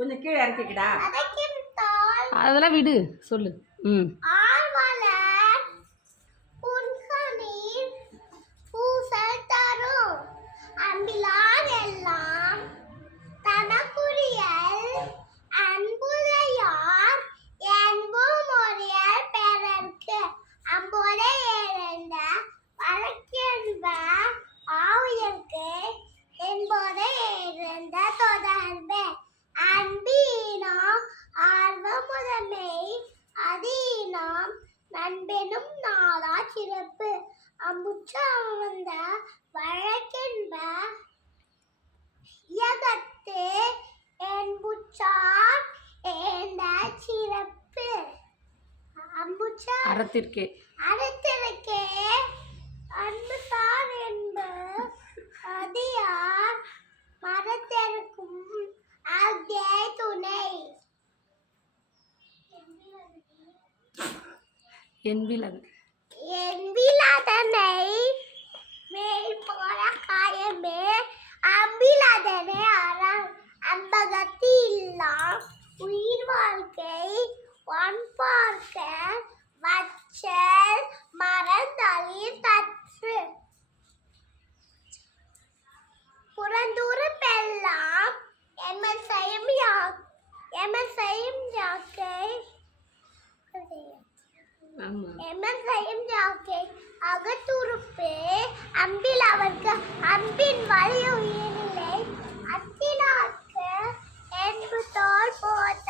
கொஞ்சம் கீழே இறக்கிக்கடா. அதெல்லாம் விடு சொல்லு. ம் நண்பெனும் நாளா சிறப்பு அம்புற்றாம் வந்த வழக்கென்ப இயகத்து என்புற்றார் ஏந்த சிறப்பு அம்புற்றார் அறத்திற்கே அன்புத்தார் என்ப அதியார் மரத்திற்கும் ஆகிய துணை என்பிலாதனை மேல் போல காயமே அம்பிலாதனை அறம் அம்பகத்தி இல்லா உயிர் வாழ்க்கை ஒன் பார்க்க வச்சல் மரந்தளிர் தற்று புறந்தூர பெல்லாம் எமன் செய்யும் யாக்கை அகத்துறுப்பு அம்பில் அவருக்கு அம்பின் வலிய உயிரில்லை அத்தினாக்கு என்பு தோல் போத்த